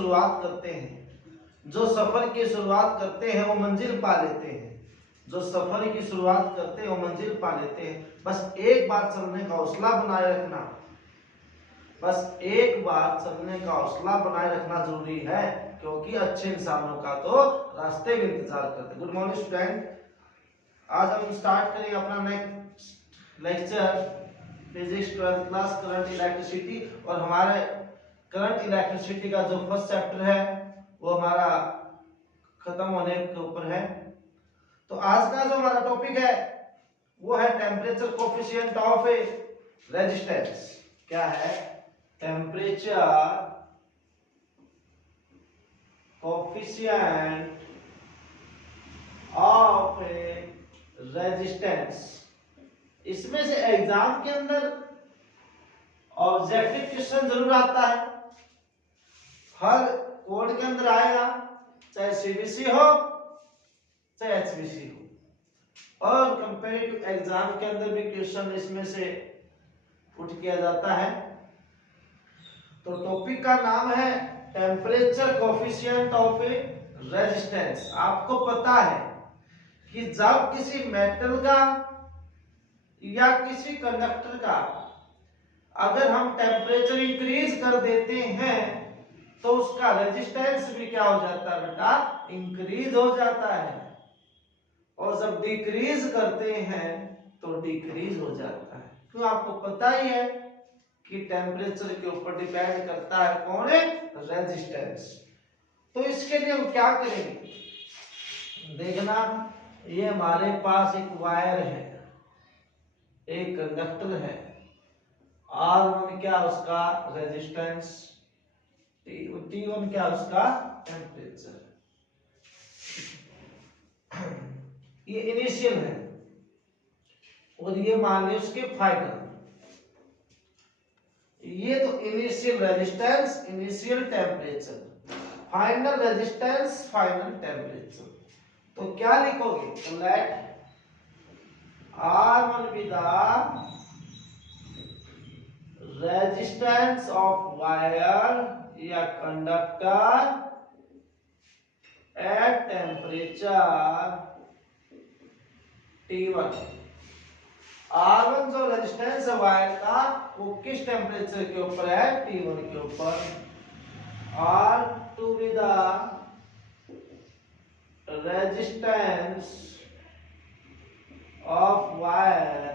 शुरुआत करते हैं, जो सफर की शुरुआत करते हैं वो मंजिल पा लेते हैं, जो सफर की शुरुआत करते हैं वो मंजिल पा लेते हैं। बस एक बार चलने का हौसला बनाए रखना, बस एक बार चलने का हौसला बनाए रखना जरूरी है, क्योंकि अच्छे इंसानों का तो रास्ते में इंतजार करते। गुड मॉर्निंग स्टूडेंट, आज हम स्टार्ट करेंगे अपना next lecture physics 12th class current electricity. और हमारे करंट इलेक्ट्रिसिटी का जो फर्स्ट चैप्टर है वो हमारा खत्म होने के ऊपर है। तो आज का जो हमारा टॉपिक है वो है temperature coefficient of A resistance. क्या है? Temperature coefficient of A resistance. इसमें से एग्जाम के अंदर ऑब्जेक्टिव क्वेश्चन जरूर आता है, हर कोड के अंदर आएगा, चाहे सीबीसी हो चाहे एचबीसी हो, और कंपैरेटिव एग्जाम के अंदर भी क्वेश्चन इसमें से पुट किया जाता है। तो टॉपिक का नाम है temperature coefficient of A resistance. आपको पता है कि जब किसी मेटल का या किसी कंडक्टर का अगर हम टेम्परेचर इंक्रीज कर देते हैं तो उसका रेजिस्टेंस भी क्या हो जाता है बेटा? इंक्रीज हो जाता है, और जब डिक्रीज करते हैं तो डिक्रीज हो जाता है। क्यों? आपको पता ही है कि टेम्परेचर के ऊपर डिपेंड करता है कौन है? रेजिस्टेंस। तो इसके लिए हम क्या करेंगे? देखना, ये हमारे पास एक वायर है, एक कंडक्टर है, R1 क्या उसका रेजिस्टेंस, T1 क्या उसका टेम्परेचर। ये इनिशियल है और ये मान लिया उसके फाइनल। ये तो initial resistance, initial temperature, final resistance, final temperature. तो क्या लिखोगे? तो let R1 be the resistance of wire या conductor at temperature T1। R1 जो रेजिस्टेंस है वायर का वो किस टेम्परेचर के ऊपर है? T1 के ऊपर। R2 be the resistance of wire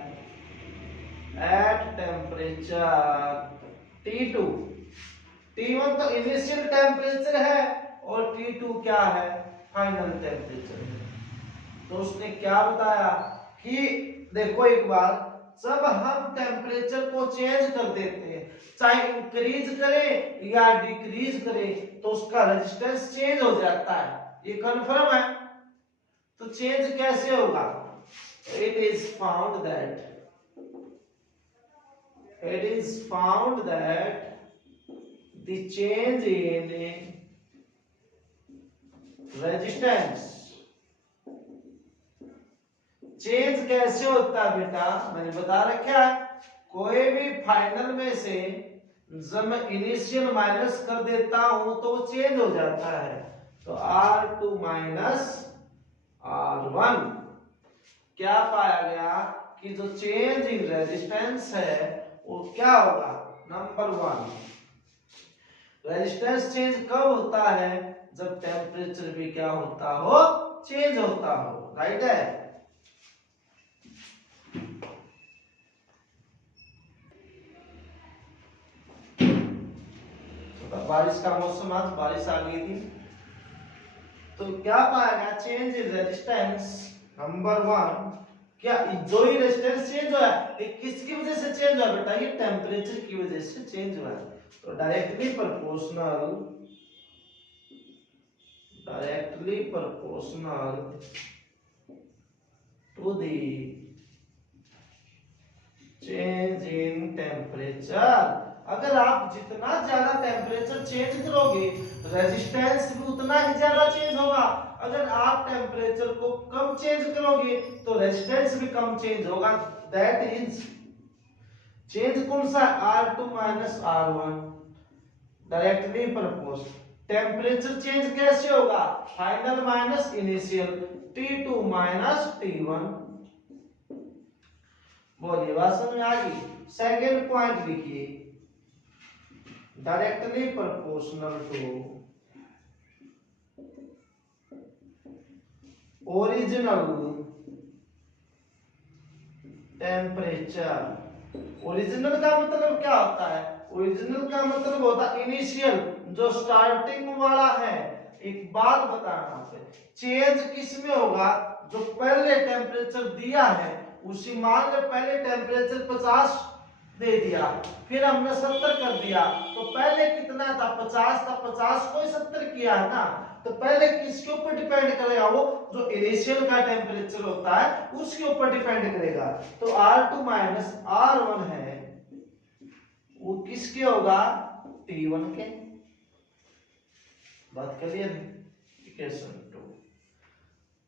at temperature T2। T1 तो इनिशियल टेम्परेचर है और T2 क्या है? फाइनल टेम्परेचर है। तो उसने क्या बताया कि देखो एक बार, जब हम टेम्परेचर को चेंज कर देते हैं, चाहे इंक्रीज करें या डिक्रीज करें, तो उसका रेजिस्टेंस चेंज हो जाता है। ये कंफर्म है। तो चेंज कैसे होगा? It is found that the change in resistance, change कैसे होता है बेटा? मैंने बता रखा है, कोई भी फाइनल में से जब मैं इनिशियल माइनस कर देता हूं तो वो चेंज हो जाता है। तो R2 माइनस R1 क्या पाया गया कि जो चेंज इन रेजिस्टेंस है वो क्या होगा? नंबर 1, रेजिस्टेंस चेंज कब होता है? जब टेम्परेचर भी क्या होता हो? चेंज होता हो। राइट है। तो बारिश का मौसम, आज बारिश आ गई थी, तो क्या पाया गया? Change in resistance number 1। क्या जो ही रेजिस्टेंस चेंज हुआ है ये किसकी वजह से चेंज हुआ बेटा? ये टेम्परेचर की वजह से चेंज हुआ है। तो directly proportional to the change in temperature. अगर आप जितना ज्यादा टेम्परेचर चेंज करोगे रेजिस्टेंस भी उतना ही ज्यादा चेंज होगा। अगर आप टेम्परेचर को कम चेंज करोगे तो रेजिस्टेंस भी कम चेंज होगा। दैट इज चेंज कौन सा? R2 minus R1, directly proportional. Temperature change कैसे होगा, final minus initial, T2 minus T1। बोलिए बात समझ में आ गई। सेकेंड पॉइंट लिखिए, directly proportional to original temperature. Original का मतलब क्या होता है, ओरिजिनल का मतलब होता है इनिशियल, जो स्टार्टिंग वाला है। एक बात बताना पे, चेंज किस में होगा, जो पहले टेम्परेचर दिया है उसी, मान लो पहले टेम्परेचर 50 दे दिया, फिर हमने 70 कर दिया, तो पहले कितना था, 50 था, 50 को 70 किया है ना, तो पहले किसके ऊपर डिपेंड करेगा, वो जो इनिशियल का टेम्परेचर होता है उसके ऊपर डिपेंड करेगा। तो R2 माइनस R1 है, वो किसके होगा, T1 के। बात क्लियर है। इक्वेशन 2।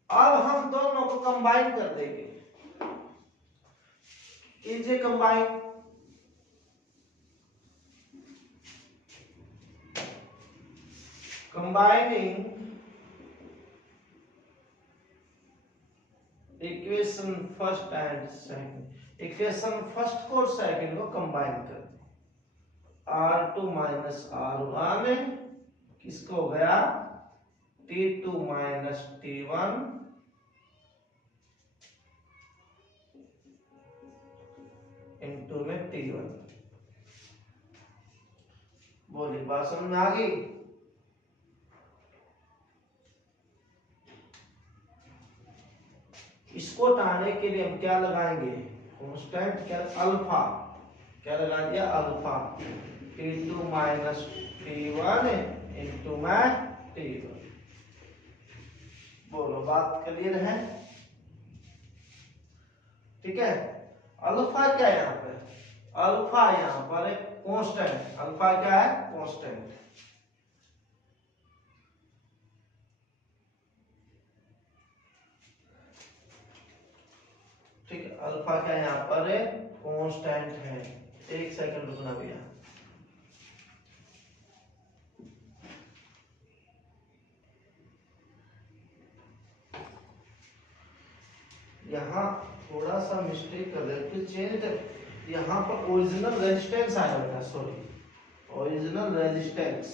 अब हम दोनों को कंबाइन कर देंगे, कीजिए combine. Combining equation first and second, equation first को सेकंड को कंबाइन कर दे। R2 माइनस R1 किसको हो गया, T2 माइनस T1 इंटू में T1। बोलिए बात समझ में आ गई। इसको हटाने के लिए हम क्या लगाएंगे, कांस्टेंट, क्या अल्फा, क्या लगा दिया, alpha, T2 minus T1 into में T1। बोलो बात क्लियर है, ठीक है। अल्फा क्या है यहाँ पे, अल्फा यहाँ पर कांस्टेंट, अल्फा क्या है, कांस्टेंट। ठीक है, अल्फा क्या यहाँ पर कांस्टेंट है। एक सेकंड रुकना भैया। यहाँ थोड़ा सा मिस्टेक कर रहे, कुछ चेंज, यहाँ पर ओरिजिनल रेजिस्टेंस आया बेटा, सॉरी, ओरिजिनल रेजिस्टेंस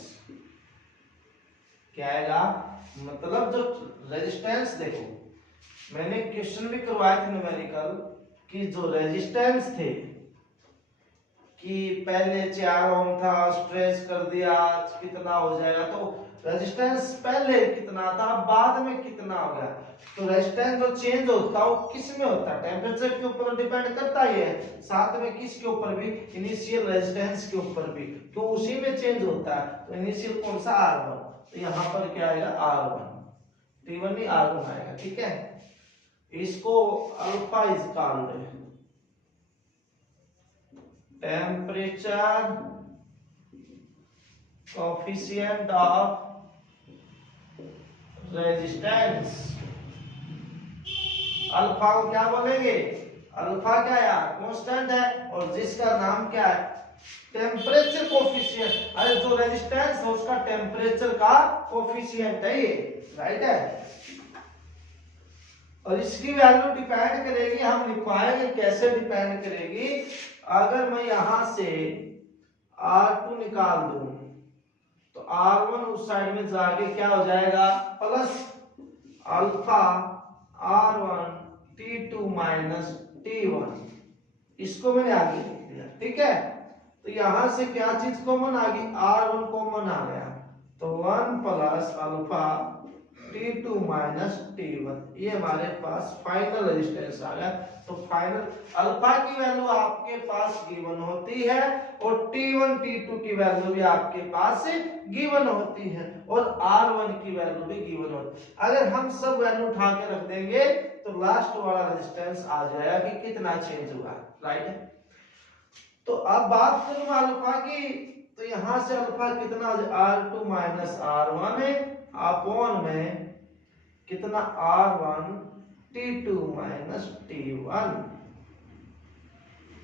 क्या आएगा, मतलब जो रेजिस्टेंस, देखो मैंने क्वेश्चन भी करवाए थे न्यूमेरिकल कि जो रेजिस्टेंस थे कि पहले 4 ओम था, स्ट्रेच कर दिया कितना हो जाएगा, तो रेजिस्टेंस पहले कितना था, बाद में कितना हो गया। तो रेजिस्टेंस जो चेंज होता है वो किस में होता है, टेम्परेचर के ऊपर डिपेंड करता है, साथ में किसके ऊपर भी, इनिशियल रेजिस्टेंस के ऊपर भी, तो उसी में चेंज होता है। तो इनिशियल कौन सा, R1, तो यहाँ पर क्या आएगा, R1, T1 नहीं R1 आएगा, ठीक है। इसको alpha is called temperature coefficient of resistance. Alpha को क्या बोलेंगे, अल्फा क्या यार, कांस्टेंट है, और जिसका नाम क्या है, टेम्परेचर कोफिशिएंट। अरे जो रेजिस्टेंस है उसका टेम्परेचर का कोफिशिएंट है ये, राइट है। और इसकी वैल्यू डिपेंड करेगी, हम लिखवाएंगे कैसे डिपेंड करेगी। अगर मैं यहां से R2 निकाल दूं तो R1 उस साइड में जाके क्या हो जाएगा, plus alpha R1 T2 minus T1, इसको मैंने आगे लिख दिया, ठीक है। तो यहां से क्या चीज कॉमन आ गई, R1 कॉमन आ गया, तो 1 plus alpha T2 minus T1, ये हमारे पास फाइनल रेजिस्टेंस आ गया। तो फाइनल अल्फा की वैल्यू आपके पास गिवन होती है और T1 T2 की वैल्यू भी आपके पास गिवन होती है और R1 की वैल्यू भी गिवन होती है। अगर हम सब वैल्यू उठा के रख देंगे तो लास्ट वाला रेजिस्टेंस आ जाएगा कि कितना चेंज हुआ, राइट। तो अब बात करूं अल्फा की, तो यहां से अल्फा कितना, R2 माइनस R1 है अपॉन में कितना, R1 T2 माइनस T1,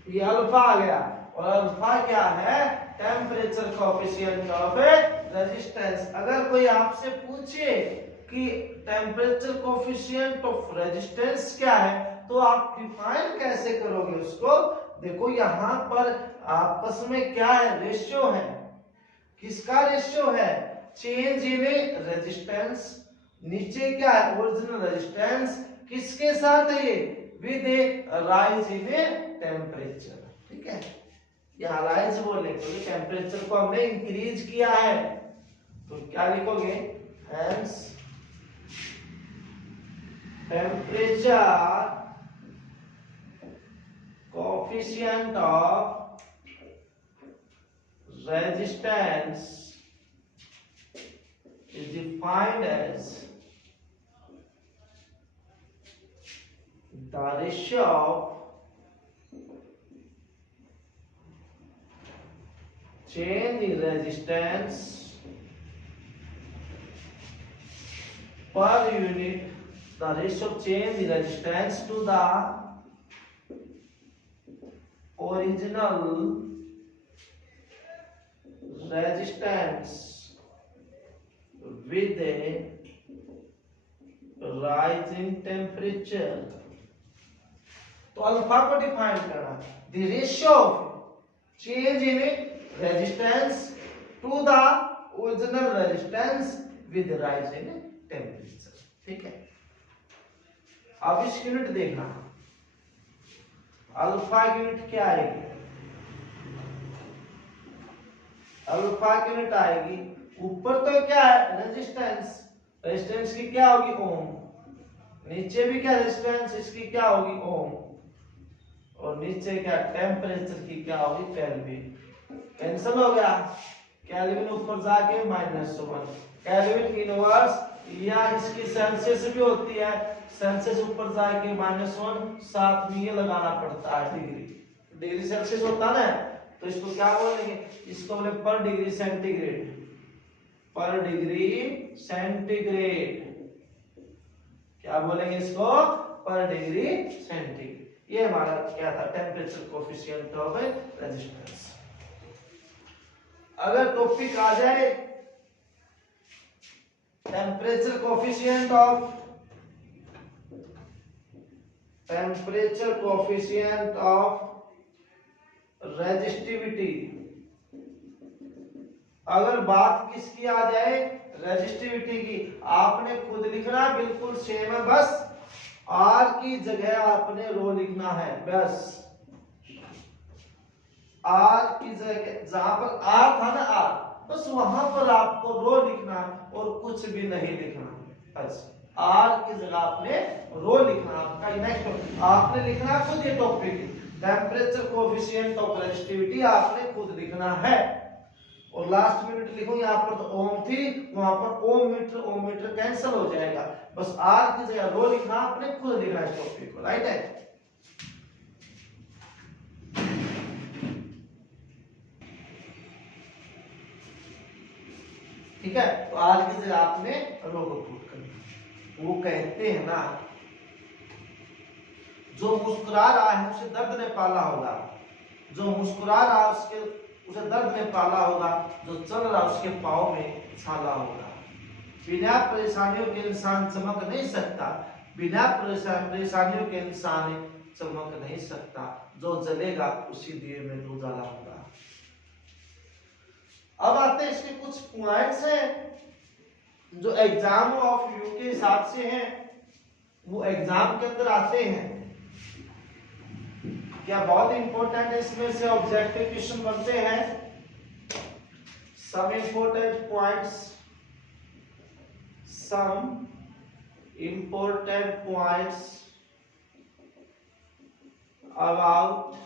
ये अल्फा आ गया। और अल्फा क्या है, टेम्परेचर कोफिशिएंट ऑफ रेजिस्टेंस। अगर कोई आपसे पूछे कि टेम्परेचर कोफिशिएंट ऑफ रेजिस्टेंस क्या है, तो आप डिफाइन कैसे करोगे उसको? देखो यहाँ पर आपस में क्या है, रेशियो है। किसका रेशियो है? Change in resistance. नीचे क्या है? Original resistance. किसके साथ है ये? With A rise in temperature. ठीक है, यहाँ राइज बोले क्योंकि टेम्परेचर को हमने इंक्रीज किया है, तो क्या लिखोगे? Hence temperature coefficient of resistance is defined as the ratio of change in resistance per unit, the ratio of change in resistance to the original resistance with a rise in temperature। तो alpha को define करना, the ratio of change in resistance to the original resistance with rise in temperature. ठीक है, अब इस unit देखना, alpha unit क्या आएगी? अल्फा की यूनिट आएगी, ऊपर तो क्या है? रेजिस्टेंस। रेजिस्टेंस की क्या होगी? ओम। नीचे भी क्या रेजिस्टेंस, इसकी क्या होगी? ओम। और नीचे क्या? टेम्परेचर की क्या होगी? केल्विन। कैंसिल हो गया, केल्विन ऊपर जाके -1, केल्विन इनवर्स, या इसकी सेल्सियस भी होती है, सेल्सियस ऊपर जाके -1, साथ में ये लगाना पड़ता है डिग्री, डिग्री सेल्सियस होता है ना, तो इसको क्या बोलेंगे? इसको बोले पर डिग्री सेंटीग्रेड, पर डिग्री सेंटीग्रेड। क्या बोलेंगे इसको? पर डिग्री सेंटीग्रेड। ये हमारा क्या था? Temperature coefficient of resistance. अगर टॉपिक आ जाए टेम्परेचर कोएफिशिएंट ऑफ रेजिस्टिविटी, अगर बात किसकी आ जाए? रेजिस्टिविटी की। आपने खुद लिखना बिल्कुल सेम है, बस आर की जगह आपने रो लिखना है, बस आर की जगह, जहां पर आर था ना, आर, बस वहां पर आपको रो लिखना और कुछ भी नहीं लिखना। बस आर की जगह आपने रो लिखना। आपका नेक्स्ट आपने लिखना खुद ये topic, temperature coefficient of resistivity आपने खुद लिखना है। और लास्ट मिनट लिखो, यहाँ पर तो ओम थी, वहां पर ओम मीटर कैंसिल हो जाएगा, बस आर की जगह रो लिखना, आपने खुद लिखना इस टॉपिक को। राइट है? ठीक है, तो आर की जगह आपने रो को पुट करना। वो कहते हैं ना, जो मुस्कुरा रहा है उसे दर्द ने पाला होगा, जो मुस्कुरा रहा उसे दर्द ने पाला होगा, जो चल रहा उसके पाँव में छाला होगा। बिना परेशानियों के इंसान चमक नहीं सकता, बिना परेशानियों के इंसान चमक नहीं सकता, जो जलेगा उसी दिए में तो उजाला होगा। अब आते हैं इसके कुछ पॉइंट्स हैं जो एग्जाम ऑफ यू के हिसाब से हैं, वो एग्जाम के अंदर आते हैं। क्या बहुत इंपॉर्टेंट है, इसमें से ऑब्जेक्टिव क्वेश्चन बनते हैं। Some important points, some important points about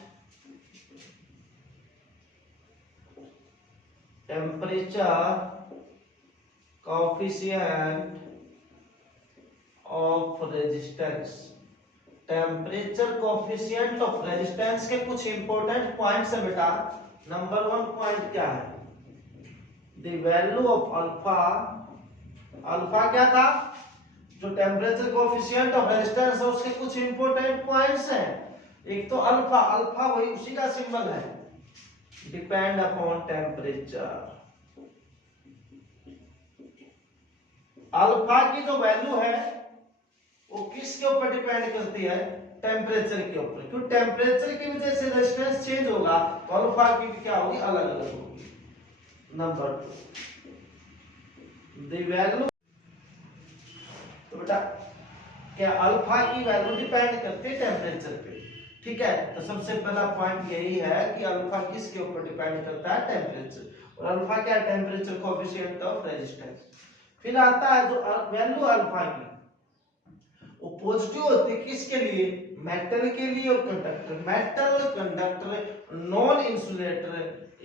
temperature coefficient of resistance. Temperature coefficient of resistance के कुछ इंपॉर्टेंट पॉइंट्स है बेटा। नंबर 1 पॉइंट क्या है? The value of alpha. Alpha क्या था? जो टेम्परेचर कोएफिशिएंट ऑफ रेजिस्टेंस है उसके कुछ इंपॉर्टेंट पॉइंट्स हैं। एक तो अल्फा, अल्फा वही उसी का सिंबल है, डिपेंड अपॉन टेम्परेचर। अल्फा की जो वैल्यू है वो किसके ऊपर डिपेंड करती है? टेम्परेचर के ऊपर। क्यों? टेम्परेचर की वजह से रेजिस्टेंस चेंज होगा तो अल्फा की भी क्या होगी? अलग अलग होगी। नंबर 2 द वैल्यू, तो बेटा क्या अल्फा की वैल्यू डिपेंड करती है टेम्परेचर पे। ठीक है, तो सबसे पहला पॉइंट यही है कि अल्फा किसके ऊपर डिपेंड करता है? टेम्परेचर। और अल्फा क्या है? Temperature coefficient of resistance. फिर आता है जो वैल्यू अल्फा की, वो पॉजिटिव होती है किसके लिए? मेटल के लिए और conductor. Metal, conductor, non insulator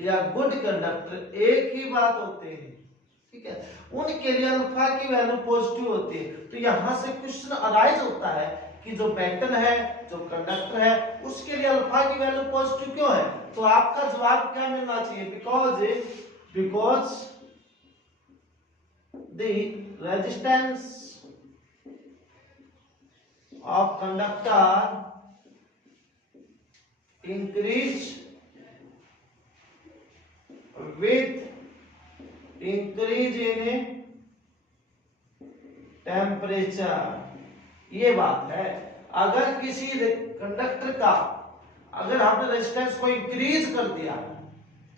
या गुड कंडक्टर एक ही बात होते हैं। ठीक है, उनके लिए अल्फा की वैल्यू पॉजिटिव होती है। तो यहां से क्वेश्चन अराइज होता है कि जो मेटल है, जो कंडक्टर है, उसके लिए अल्फा की वैल्यू पॉजिटिव क्यों है? तो आपका जवाब क्या मिलना चाहिए? Because the resistance of conductor increase with increase in temperature। ये बात है, अगर किसी कंडक्टर का अगर आपने रेजिस्टेंस को इंक्रीज कर दिया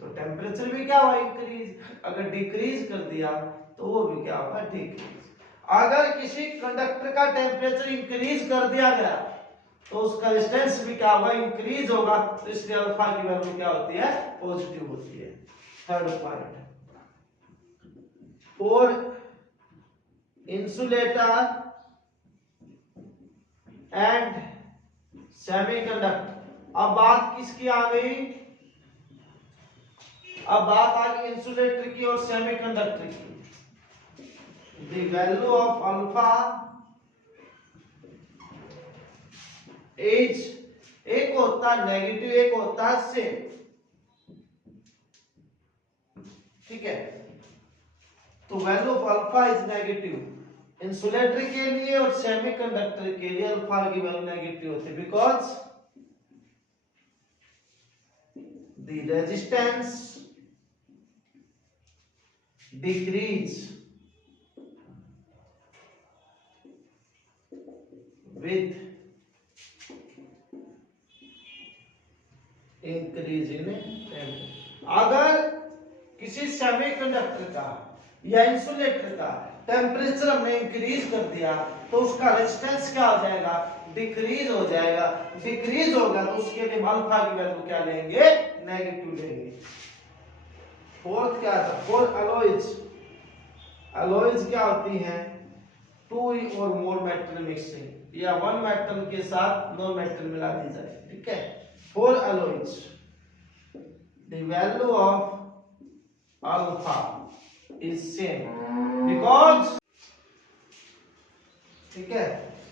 तो टेम्परेचर भी क्या हुआ? इंक्रीज। अगर डिक्रीज कर दिया तो वो भी क्या होगा? डिक्रीज। अगर किसी कंडक्टर का टेम्परेचर इंक्रीज कर दिया गया तो उसका रेजिस्टेंस भी क्या होगा? इंक्रीज होगा। तो इसलिए अल्फा की वैल्यू क्या होती है? पॉजिटिव होती है। Third point, for insulator and semiconductor. अब बात किसकी आ गई? अब बात आ गई इंसुलेटर की और सेमीकंडक्टर की। The value of alpha is, एक होता है नेगेटिव, एक होता है सेम। ठीक है, तो value of alpha is negative. Insulator के लिए और सेमीकंडक्टर के लिए अल्फा की वैल्यू नेगेटिव होती है because the resistance decrease with increase in temperature। अगर किसी सेमीकंडक्टर का या इंसुलेटर का टेम्परेचर हमने इंक्रीज कर दिया तो उसका रेजिस्टेंस क्या हो जाएगा? डिक्रीज हो जाएगा। डिक्रीज होगा तो उसके लिए अल्फा की वैल्यू क्या लेंगे? नेगेटिव लेंगे। फोर्थ क्या था? Four alloys. अलॉयज क्या होती हैं? टू और मोर मेटल मिक्सिंग, या वन मेटल के साथ नो मेटल मिला दी जाए। ठीक है, four alloys, the value of alpha is same because. ठीक है,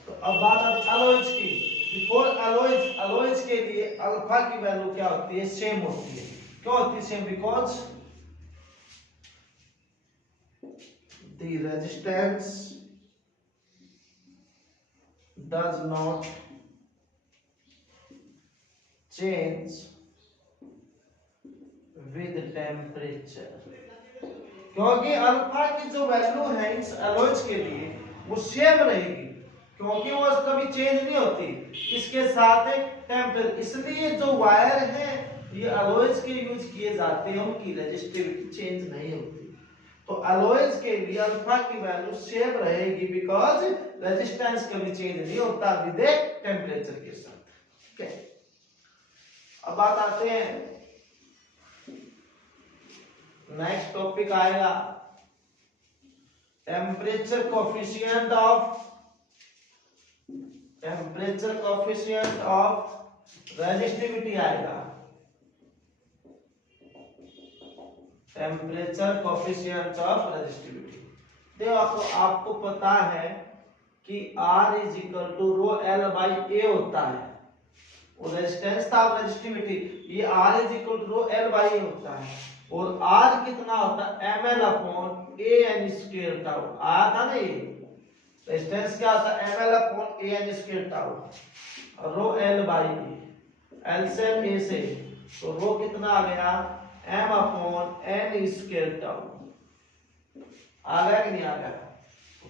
तो अब बात आती है अलॉयज की। फोर अलॉयज, अलॉयज के लिए अल्फा की वैल्यू क्या होती है? सेम होती है। क्यों होती है same? Because the resistance does not change with temperature। क्योंकि अल्फा की जो वैल्यू है इस अलॉयज के लिए वो सेम रहेगी, क्योंकि वो कभी चेंज नहीं होती इसके साथ टेम्परेचर। इसलिए जो वायर है ये अलॉयज के यूज किए जाते हैं, उनकी रेजिस्टिविटी चेंज नहीं होती। तो अलॉयज के लिए अल्फा की वैल्यू सेम रहेगी बिकॉज रेजिस्टेंस कभी चेंज नहीं होता विद टेम्परेचर के साथ। ठीक है, अब बात आते हैं नेक्स्ट टॉपिक आएगा टेम्परेचर कोफिशिएंट ऑफ रेजिस्टिविटी आएगा। Temperature coefficient of resistivity. देखो आपको पता है कि R is equal to rho L by A होता है। और रेजिस्टेंस था रेजिस्टिविटी, ये R is equal to rho L by A होता है। और R कितना होता है? ml upon AN square tau. आया था ना ये रेजिस्टेंस क्या होता है? ml upon AN square tau. Row L by A, L से A से, तो रो कितना आ गया? m upon n square tau. आ गया कि नहीं आ गया?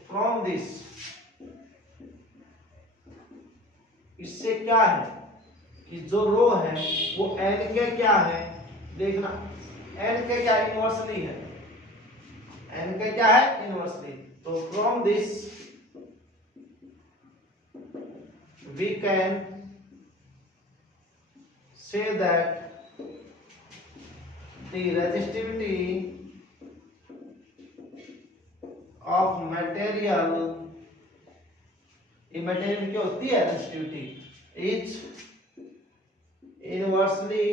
फ्रॉम दिस, इससे क्या है कि जो रो है वो n के क्या है, देखना n के क्या इनवर्सली है, n के क्या है इनवर्सली। तो from this we can say that the resistivity of material, ये मटेरियल क्या होती है resistivity, is inversely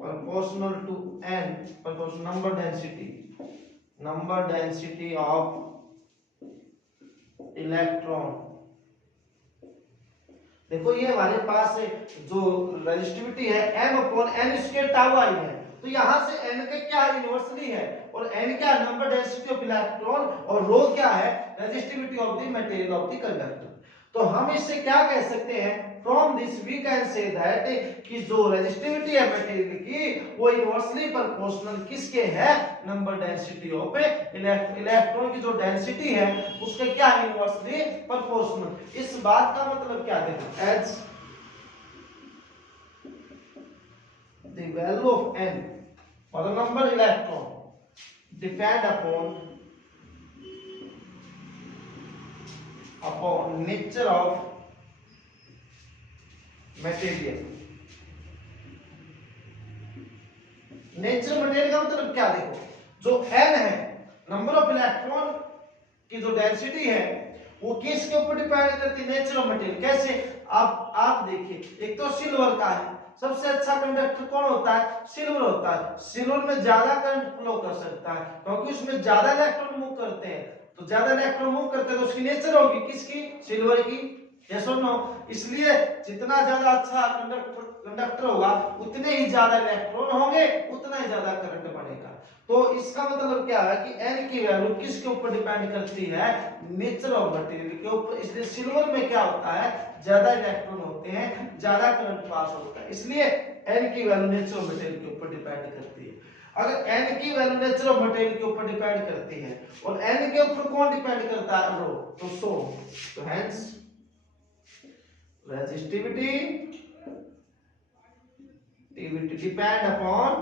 proportional to n, proportional number density of electron. देखो ये हमारे पास जो रेजिस्टिविटी है m/n² टाउ आई है, तो यहां से n का क्या इनवर्सली है और n क्या नंबर डेंसिटी ऑफ इलेक्ट्रॉन और रो क्या है resistivity of the material of the conductor. तो हम इससे क्या कह सकते हैं, from this we can say that कि जो रेजिस्टिविटी है मटेरियल की वो इनवर्सली प्रोपोर्शनल किसके है, नंबर डेंसिटी ऑफ इलेक्ट्रॉन की जो डेंसिटी है उसके क्या इनवर्सली प्रोपोर्शनल। इस बात का मतलब क्या देखो, as the value of n और the number electron depend upon nature of material. Nature material का मतलब क्या, देखो जो n है नंबर ऑफ इलेक्ट्रॉन की जो डेंसिटी है वो किसके ऊपर डिपेंड करती है, नेचर ऑफ मटेरियल। कैसे, आप देखिए, एक तो सिल्वर का है, सबसे अच्छा कंडक्टर कौन होता है, सिल्वर होता है। सिल्वर में ज्यादा करंट फ्लो कर सकता है क्योंकि उसमें ज्यादा इलेक्ट्रॉन मूव करते हैं, तो ज्यादा इलेक्ट्रॉन मूव करते हैं तो उसकी नेचर होगी किसकी, सिल्वर की। यस और नो, इसलिए जितना ज्यादा अच्छा कंडक्टर होगा उतने ही ज्यादा इलेक्ट्रॉन होंगे, उतना ही ज्यादा करंट बढ़ेगा। तो इसका मतलब क्या है कि n की वैल्यू किसके ऊपर डिपेंड करती है, नेचर ऑफ मटेरियल के ऊपर। इसलिए सिल्वर में क्या होता है, ज्यादा इलेक्ट्रॉन होते हैं, ज्यादा करंट पास होता है, इसलिए n की वैल्यू नेचर ऑफ मटेरियल के ऊपर डिपेंड करती है। अगर n की वैल्यू नेचर ऑफ मटेरियल के ऊपर डिपेंड करती है और n के ऊपर कौन डिपेंड करता है, रो, तो हेंस resistivity depend upon,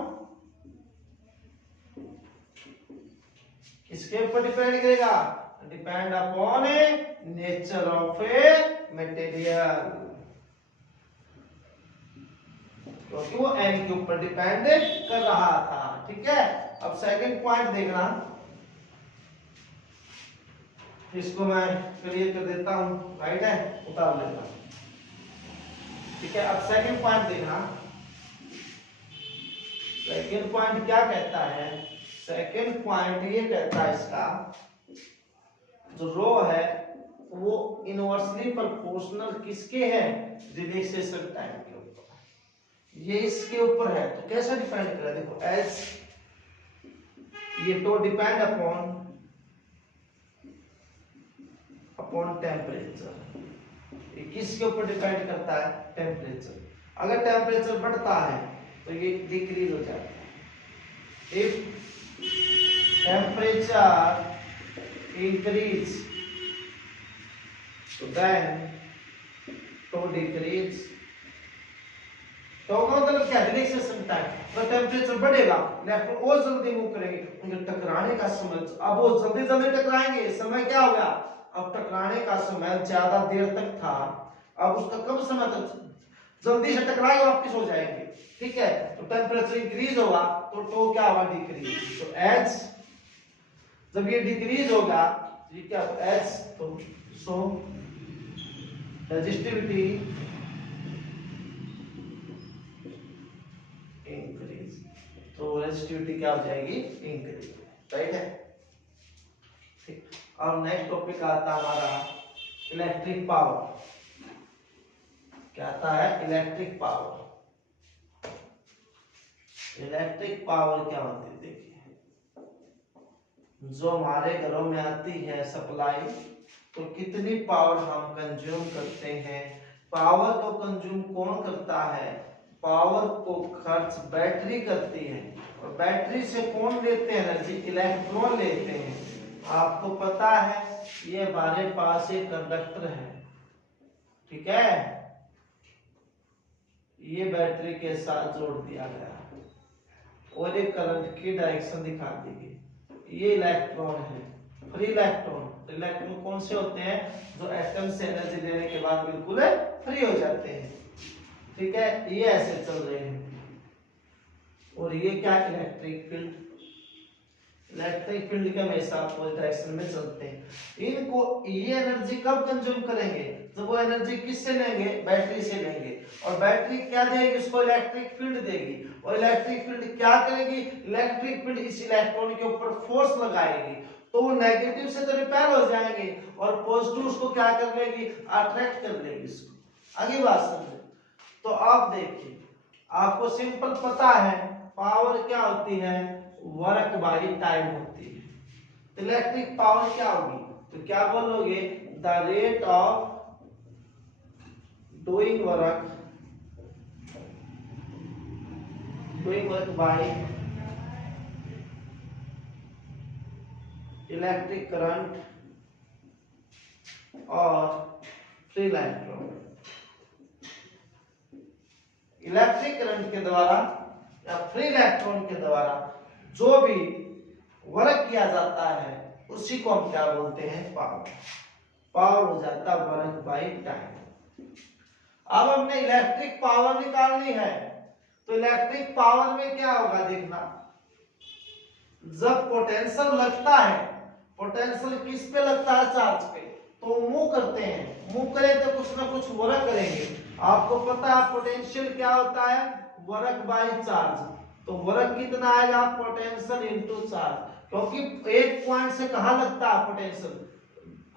किसके ऊपर डिपेंड करेगा, depend upon nature of a material, क्योंकि वो n के ऊपर डिपेंड कर रहा था। ठीक है, अब सेकंड पॉइंट देखना, इसको मैं क्लियर कर देता हूं, राइट है, उतार लेता हूं। ठीक है, अब सेकंड पॉइंट देखना, सेकंड पॉइंट क्या कहता है, सेकंड पॉइंट ये कहता है इसका जो रो है वो इनवर्सली प्रोपोर्शनल किसके है, रिलैक्सेशन टाइम के ऊपर, ये इसके ऊपर है। तो कैसा डिपेंड कर रहा है, देखो एज ये तो डिपेंड अपॉन टेम्परेचर, किसके ऊपर डिपेंड करता है, टेम्परेचर। अगर टेम्परेचर बढ़ता है तो ये डिक्रीज हो जाता है। इफ टेम्परेचर इंक्रीज तो देन तो डिक्रीज, तो मतलब क्या, रिलैक्सेशन टाइम। तो टेम्परेचर बढ़ेगा, इलेक्ट्रॉन और जल्दी मूव करेंगे, उनके टकराने का समय, अब वो जल्दी जल्दी टकराएंगे, समय क्या हो गया, अब टकराने का समय ज्यादा देर तक था, अब उसका कम समय तक जल्दी से टकराए वापस हो जाएंगे। ठीक है, तो टेम्परेचर इंक्रीज होगा तो क्या होगा, डिक्रीज। तो एज जब ये डिक्रीज होगा ये क्या, एज तो सो रेजिस्टिविटी इंक्रीज, तो रेजिस्टिविटी क्या हो जाएगी, इंक्रीज, राइट है। ठीक, और नेक्स्ट टॉपिक आता है हमारा इलेक्ट्रिक पावर। क्या आता है, इलेक्ट्रिक पावर। इलेक्ट्रिक पावर क्या होती है, देखिए जो हमारे घरों में आती है सप्लाई, तो कितनी पावर हम कंज्यूम करते हैं, पावर को कंज्यूम कौन करता है, पावर को खर्च बैटरी करती है। और बैटरी से कौन लेते हैं एनर्जी, इलेक्ट्रॉन लेते हैं। आपको पता है ये हमारे पास एक कंडक्टर है, ठीक है, ये बैटरी के साथ जोड़ दिया गया और एक करंट की डायरेक्शन दिखा दी गई। ये इलेक्ट्रॉन है, फ्री इलेक्ट्रॉन। तो इलेक्ट्रॉन कौन से होते हैं, जो एटम से एनर्जी लेने के बाद बिल्कुल फ्री हो जाते हैं, ठीक है। ये ऐसे चल रहे हैं और ये क्या, इलेक्ट्रिक फील्ड। इलेक्ट्रिक फील्ड के हमेशा अपोजिट डायरेक्शन में चलते हैं। इनको ये एनर्जी कब कंज्यूम करेंगे, जब वो एनर्जी किससे लेंगे, बैटरी से लेंगे। और बैटरी क्या देगी, उसको इलेक्ट्रिक फील्ड देगी। और इलेक्ट्रिक फील्ड क्या करेगी, इलेक्ट्रिक फील्ड इस इलेक्ट्रॉन के ऊपर फोर्स लगाएगी, तो वो नेगेटिव से तो रिपेल हो जाएंगे और पॉजिटिव उसको क्या कर लेगी, अट्रैक्ट कर लेगी इसको। आगे बात समझे। तो आप देखिए, आपको सिंपल पता है पावर क्या होती है, वर्क बाई टाइम होती है। इलेक्ट्रिक पावर क्या होगी, तो क्या बोलोगे, the rate of doing work by electric current और फ्री इलेक्ट्रॉन। इलेक्ट्रिक करंट के द्वारा या फ्री इलेक्ट्रॉन के द्वारा जो भी वर्क किया जाता है उसी को हम क्या बोलते हैं, पावर। पावर हो जाता है वर्क बाई टाइम। अब हमने इलेक्ट्रिक पावर निकालनी है, तो इलेक्ट्रिक पावर में क्या होगा देखना, जब पोटेंशियल लगता है, पोटेंशियल किस पे लगता है, चार्ज पे, तो मूव करते हैं, मूव करें तो कुछ ना कुछ वर्क करेंगे। आपको पता है पोटेंशियल क्या होता है, वर्क बाय चार्ज। तो वर्क कितना आएगा, पोटेंशियल इनटू चार्ज, क्योंकि एक पॉइंट से कहां लगता है पोटेंशियल,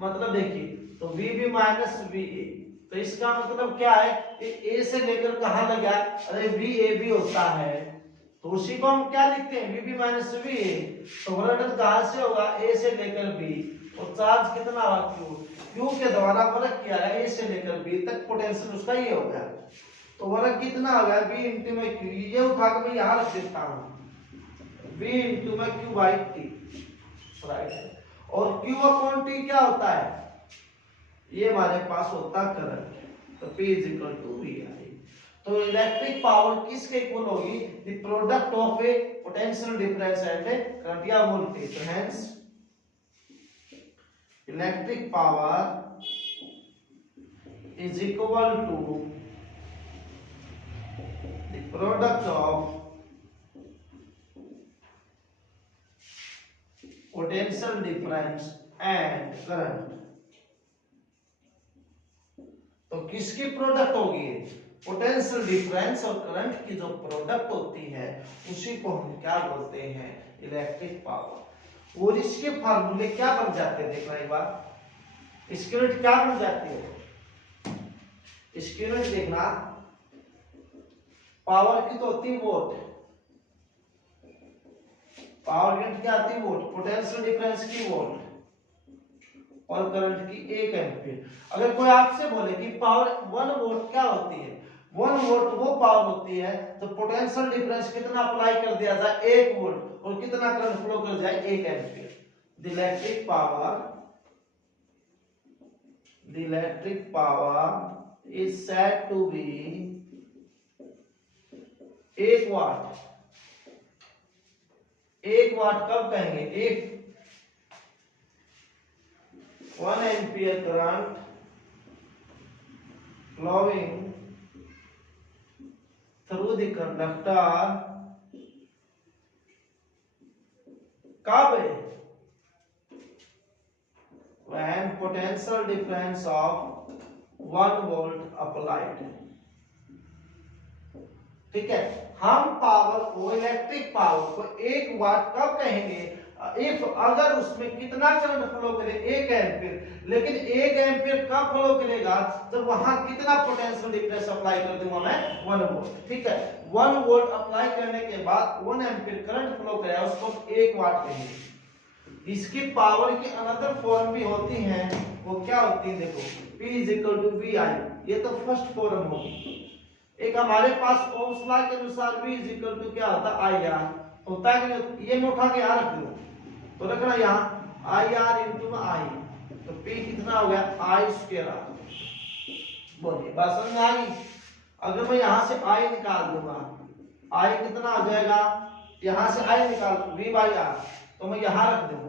मतलब देखिए, तो VB माइनस VA, तो इसका मतलब क्या है, ए से लेकर कहां लगा, अरे VAB होता है, तो उसी को हम क्या लिखते हैं, VB माइनस VA। तो वर्क कहां से होगा, ए से लेकर B, और चार्ज कितना होगा, Q के द्वारा वर्क किया है, ए से लेकर B तक, पोटेंशियल उसका ये हो गया। तो वर्क कितना हो गया, B इंटू में Q, ये उठा के मैं यहां रख देता हूं, B इंटू में Q बाई T, राइट। और Q अपॉन T क्या होता है, ये हमारे पास होता है करंट, तो P is equal to VI। तो इलेक्ट्रिक पावर किसके इक्वल होगी, the product of a potential difference and a current या वोल्टेज। तो hence electric power is equal to the product of potential difference and current. तो किसकी product होगी, potential difference और current की जो प्रोडक्ट होती है उसी को हम क्या बोलते हैं, इलेक्ट्रिक पावर। और इसके फार्मूले क्या बन जाते हैं, देखना एक बार, इसकी यूनिट क्या बन जाती है, इसकी यूनिट देखना, पावर की तो होती है वोट, पावर यूनिट क्या आती है वोट, पोटेंशियल डिफरेंस की वोट और करंट की 1 एम्पीयर। अगर कोई आपसे बोले कि पावर 1 वोल्ट क्या होती है, 1 वोल्ट वो पावर होती है तो पोटेंशियल डिफरेंस कितना अप्लाई कर दिया जाए, 1 वोल्ट, और कितना करंट फ्लो कर जाए, 1 ampere. The electric power is said to be 1 watt. 1 watt कब कहेंगे, 1 ampere current flowing through the conductor कब, when potential difference of 1 volt applied। ठीक है, हम पावर को, इलेक्ट्रिक पावर को 1 वाट कब कहेंगे, इफ अगर उसमें कितना करंट फ्लो करे, 1 एम्पीयर। लेकिन 1 एम्पीयर कब फ्लो करेगा, जब वहां कितना पोटेंशियल डिफरेंस अप्लाई कर दूंगा मैं, 1 वोल्ट। ठीक है, 1 वोल्ट अप्लाई करने के बाद 1 एम्पीयर करंट फ्लो करेगा, उसको 1 वाट कहेंगे। इसकी पावर की अनदर फॉर्म भी होती है, वो क्या होती है, देखो, P is equal to VI, ये तो फर्स्ट फॉर्म होगी। एक हमारे पास ओम्स लॉ के अनुसार V इज इक्वल टू क्या होता है, IR, होता है कि नहीं? ये मैं उठा के यहाँ रख दूँ तो रखना यहाँ आई आर इंटू में आई, तो पी कितना हो गया आई स्क्वायर आर। बोलिए बात समझ में आ गई? अगर मैं यहाँ से आई निकाल दूंगा, आई कितना हो जाएगा, यहाँ से आई निकाल वी बाई आर, तो मैं यहाँ रख दूँ,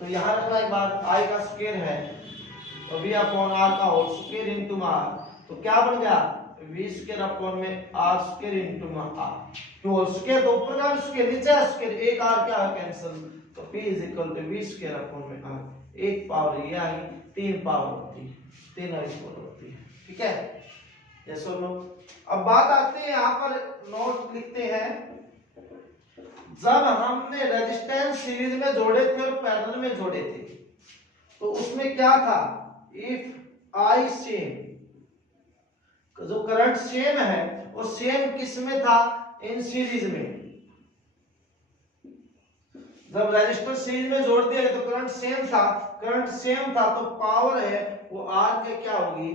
तो यहाँ रखना एक बार आई का स्क्वायर है तो वी अपॉन आर का होल स्क्वायर इंटू आर, तो क्या बन गया वी स्क्वायर अपॉन में आर स्क्वायर इंटू में आर होल स्क्वायर, तो ऊपर का स्क्वायर नीचे स्क्वायर, एक आर क्या है कैंसिल, तो p is equal to V square upon में आर, एक पावर ये आई, तीन पावर होती है, तीन इक्वल होती है। ठीक है ये सुन लो। अब बात आती है यहाँ पर नोट लिखते हैं, जब हमने रेजिस्टेंस सीरीज में जोड़े थे और पैरेलल में जोड़े थे तो उसमें क्या था, इफ आई सेम, जो करंट सेम है वो सेम किस में था, इन सीरीज में। जब रेजिस्टर सीरीज में जोड़ दिया तो करंट सेम था, करंट सेम था तो पावर है वो आर के क्या होगी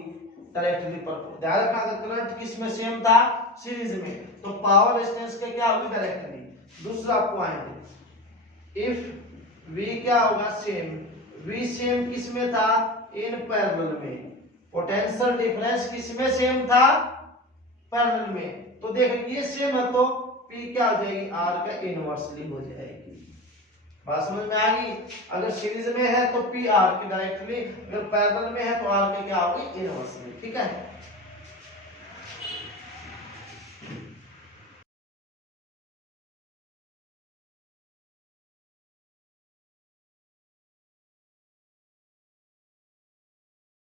डायरेक्टली पर। ध्यान रखना अगर करंट किस में सेम था सीरीज में तो पावर रेजिस्टेंस के क्या होगी डायरेक्टली। दूसरा पॉइंट इफ V क्या होगा सेम, V सेम किस में था इन पैरेलल में, पोटेंशियल डिफरेंस किस में सेम था पैरेलल में, तो देख ये सेम है तो P क्या हो जाएगी R का इनवर्सली हो जाएगी। बात समझ में आ गई? अगर सीरीज में है तो P R की डायरेक्टली, अगर पैरेलल में है तो R के क्या होगी इनवर्सली। ठीक है।